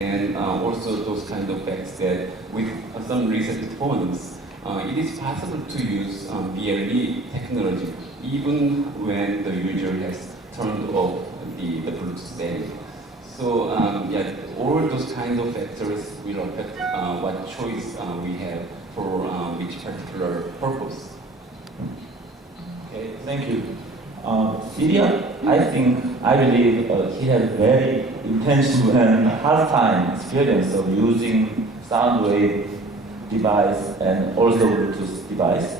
and also those kind of facts that with some recent performance, it is possible to use BLE technology even when the user has turned off the Bluetooth setting. So yeah, all those kind of factors will affect what choice we have for which particular purpose. Okay, thank you. Ilya, I believe he had very intensive and hard time experience of using sound wave device and also Bluetooth device.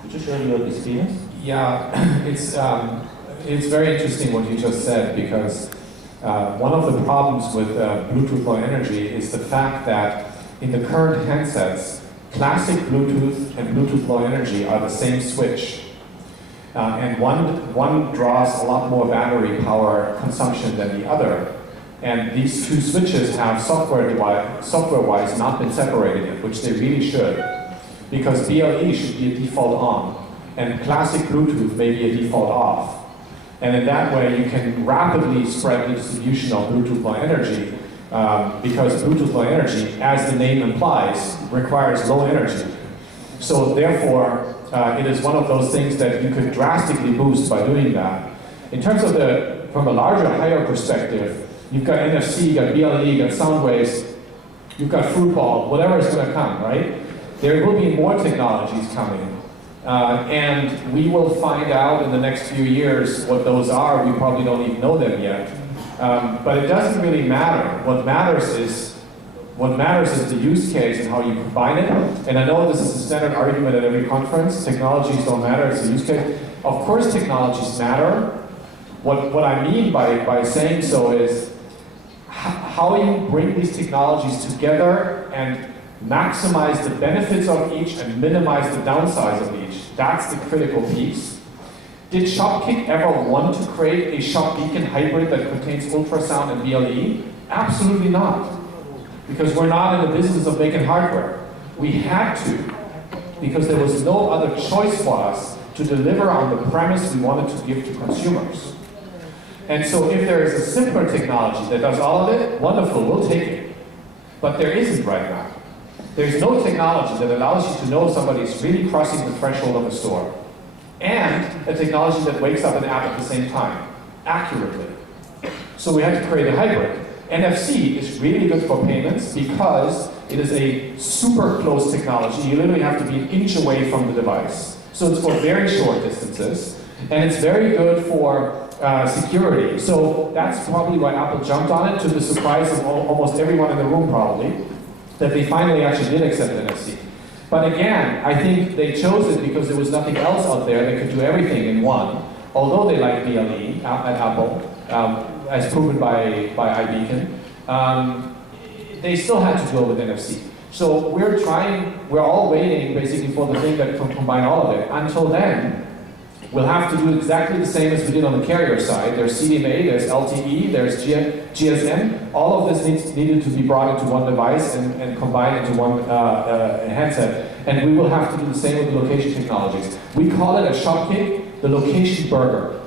Could you share your experience? Yeah, it's very interesting what you just said, because one of the problems with Bluetooth Low Energy is the fact that in the current handsets, classic Bluetooth and Bluetooth Low Energy are the same switch. And one draws a lot more battery power consumption than the other. And these two switches have software-wise not been separated yet, which they really should. Because BLE should be a default on, and classic Bluetooth may be a default off. And in that way, you can rapidly spread the distribution of Bluetooth Low Energy, because Bluetooth Low Energy, as the name implies, requires low energy. So therefore, it is one of those things that you could drastically boost by doing that. In terms of from a larger, higher perspective, you've got NFC, you've got BLE, you've got sound waves, you've got fruitball, whatever is going to come, right? There will be more technologies coming. And we will find out in the next few years what those are. We probably don't even know them yet. But it doesn't really matter. What matters is the use case and how you combine it. And I know this is a standard argument at every conference. Technologies don't matter, it's a use case. Of course technologies matter. What I mean by saying so is how you bring these technologies together and maximize the benefits of each and minimize the downsides of each. That's the critical piece. Did Shopkick ever want to create a Shop Beacon hybrid that contains ultrasound and BLE? Absolutely not. Because we're not in the business of making hardware. We had to, because there was no other choice for us to deliver on the premise we wanted to give to consumers. And so if there is a simpler technology that does all of it, wonderful, we'll take it. But there isn't right now. There's no technology that allows you to know somebody is really crossing the threshold of a store. And a technology that wakes up an app at the same time, accurately. So we had to create a hybrid. NFC is really good for payments because it is a super close technology. You literally have to be an inch away from the device. So it's for very short distances. And it's very good for security. So that's probably why Apple jumped on it, to the surprise of almost everyone in the room probably, that they finally actually did accept NFC. But again, I think they chose it because there was nothing else out there that could do everything in one. Although they like BLE at Apple, as proven by iBeacon, they still had to go with NFC. So we're all waiting basically for the thing that can combine all of it. Until then, we'll have to do exactly the same as we did on the carrier side. There's CDMA, there's LTE, there's GSM. All of this needed to be brought into one device and combined into one handset. And we will have to do the same with the location technologies. We call it a Shopkick, the location burger.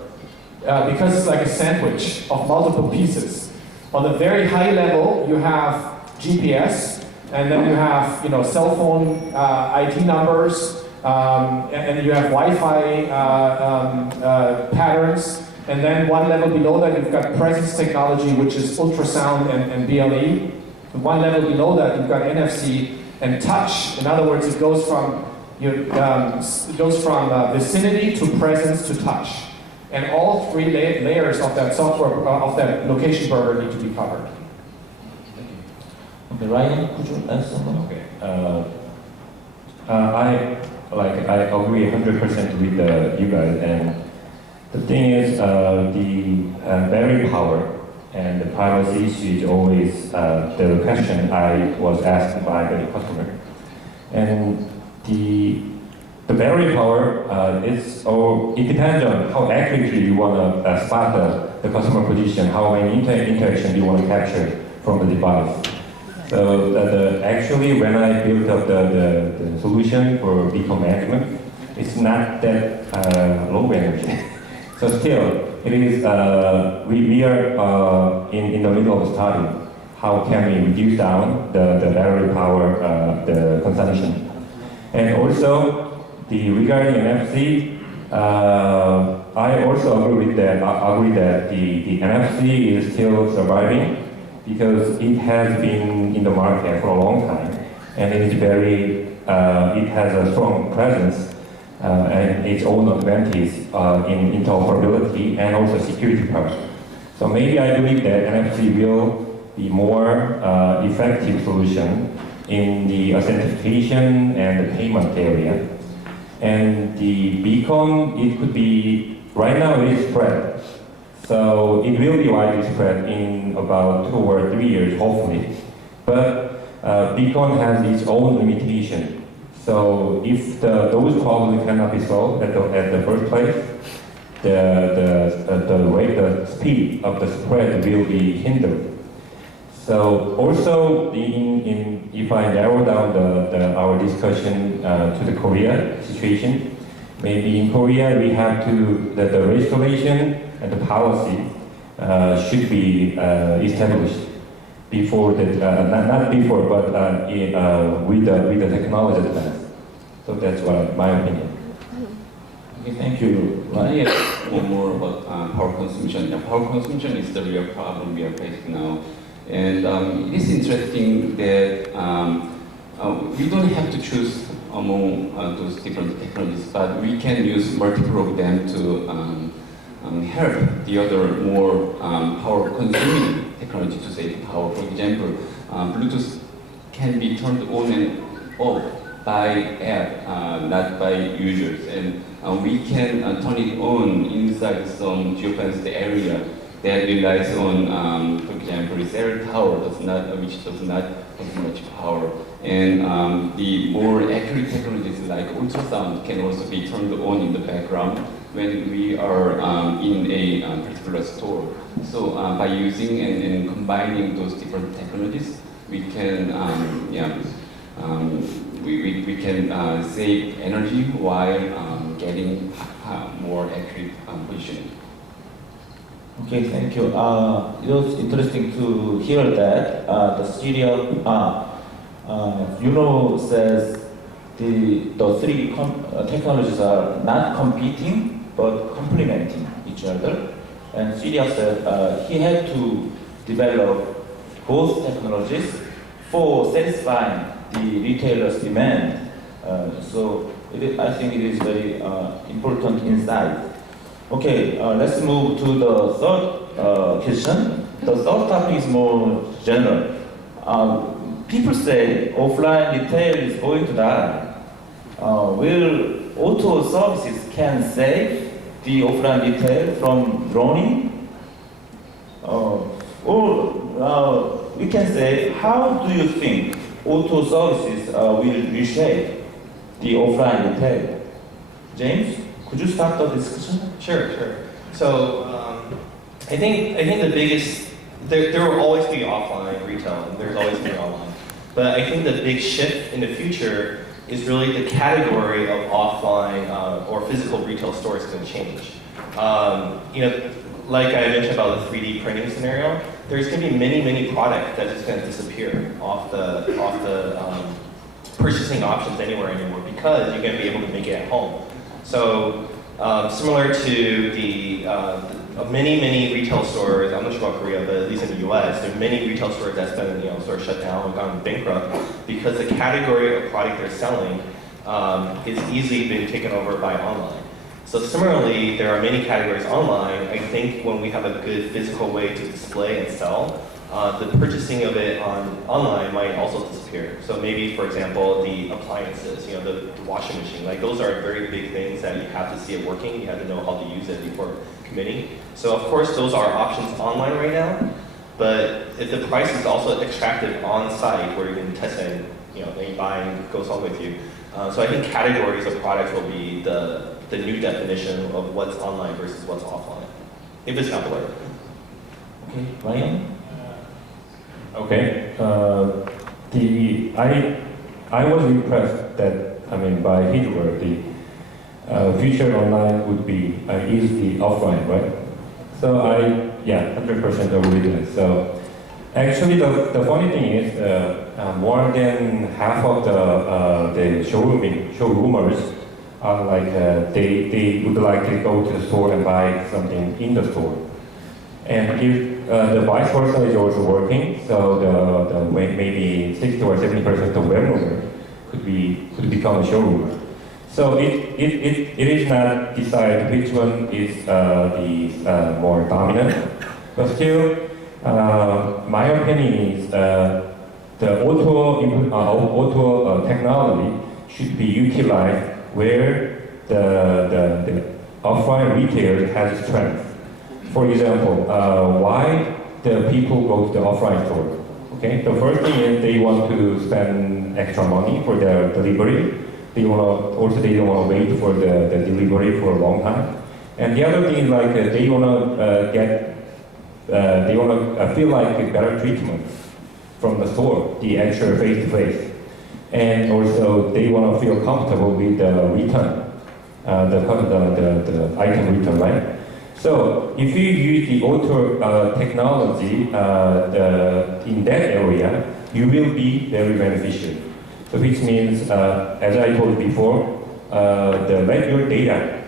Because it's like a sandwich of multiple pieces. On the very high level, you have GPS, and then you have cell phone ID numbers, and you have Wi-Fi patterns, and then one level below that you've got presence technology, which is ultrasound and BLE. One level below that you've got NFC and touch. In other words, it goes from vicinity to presence to touch. And all three layers of that software, of that location burger need to be covered. Okay, Ryan, could you add something? Okay. I agree 100% with you guys. And the thing is, the battery power and the privacy issue is always the question I was asked by the customer. And the battery power it depends on how accurately you want to spot the customer position, how many interactions you want to capture from the device. So actually, when I built up the solution for beacon management, it's not that low energy. So still, it is we are in the middle of study. how can we reduce down the battery power, the consumption. And also, regarding NFC, I also agree that the NFC is still surviving because it has been in the market for a long time, and it has a strong presence and its own advantage in interoperability and also security part. So maybe I believe that NFC will be more effective solution in the authentication and the payment area. And the beacon, it could be, right now it is spread. So it will be widely spread in about 2 or 3 years, hopefully. But beacon has its own limitation. So if those problems cannot be solved at the first place, the speed of the spread will be hindered. So also, if I narrow down our discussion to the Korea situation, maybe in Korea we have the regulation and the policy should be established before not before, but with the technology advance. So that's my opinion. Okay, thank you. Can I add one more about power consumption? Yeah, power consumption is the real problem we are facing now. And it is interesting that we don't have to choose among those different technologies, but we can use multiple of them to help the other more power-consuming technology to save power. For example, Bluetooth can be turned on and off by app, not by users, and we can turn it on inside some geofenced area that relies on, for example, cell tower which does not consume much power. And the more accurate technologies like ultrasound can also be turned on in the background when we are in a particular store. So by using and combining those different technologies, we can we can save energy while getting more accurate positioning. Okay, thank you. It was interesting to hear that the Syria, says the three technologies are not competing but complementing each other. And Syria said he had to develop both technologies for satisfying the retailer's demand. I think it is very important insight. Okay, let's move to the third question. The third topic is more general. People say offline retail is going to die. Will auto services can save the offline retail from drowning? Or we can say, how do you think auto services will reshape the offline retail? James? Could you start the discussion? Sure. So I think the biggest there will always be offline retail and there's always be online, but I think the big shift in the future is really the category of offline or physical retail stores is going to change. Like I mentioned about the 3D printing scenario, there's going to be many products that's just going to disappear off the purchasing options anymore because you're going to be able to make it at home. So similar to the many retail stores, I'm not sure about Korea, but at least in the US, there are many retail stores that's been sort of shut down and gone bankrupt because the category of product they're selling is easily been taken over by online. So similarly, there are many categories online. I think when we have a good physical way to display and sell, the purchasing of it online might also disappear. So maybe, for example, the appliances, the washing machine, like those are very big things that you have to see it working. You have to know how to use it before committing. So of course, those are options online right now. But if the price is also attractive on site where you can test it and then you buy and it goes home with you. So I think categories of products will be the new definition of what's online versus what's offline, if it's not blurred. Okay, Ryan? Okay. I was impressed that by his work, the future online would be easily offline, right? So 100% agree with that. So, Actually, the funny thing is, more than half of the showroomers are like they would like to go to the store and buy something in the store. And if the vice versa is also working, so maybe 60 or 70% of web could become a showroomer. So it is not decided which one is the more dominant, but still, my opinion is the auto technology should be utilized where the offline retailer has strength. For example, why the people go to the offline store? Okay, the first thing is they want to spend extra money for their delivery. They don't want to wait for the delivery for a long time. And the other thing is like they want to feel like a better treatment from the store, the actual face-to-face. And also they want to feel comfortable with the return, the item return, right? So if you use the auto technology in that area, you will be very beneficial. So which means, as I told before, let your data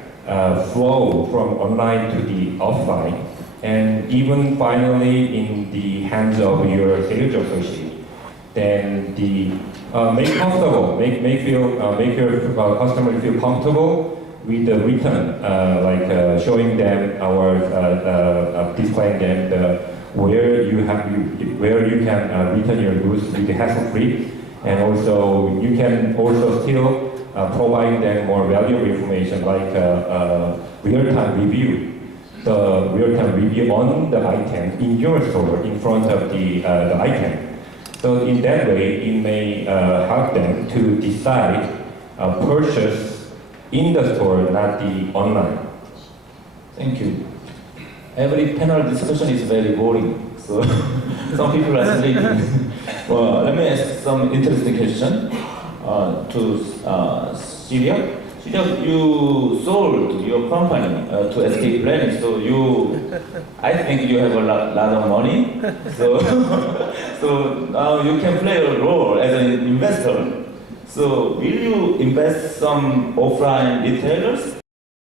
flow from online to the offline, and even finally in the hands of your sales associate. Then make your customer feel comfortable with the return, showing them displaying them where you can return your goods with the hassle-free, and also you can also still provide them more valuable information like real-time review on the item in your store in front of the item. So in that way, it may help them to decide purchase in the store, not the online. Thank you. Every panel discussion is very boring, so some people are sleeping. Well, let me ask some interesting question to Syria. Syria, you sold your company to Escape Planning, so I think you have a lot of money. So, so now you can play a role as an investor. So will you invest some offline retailers?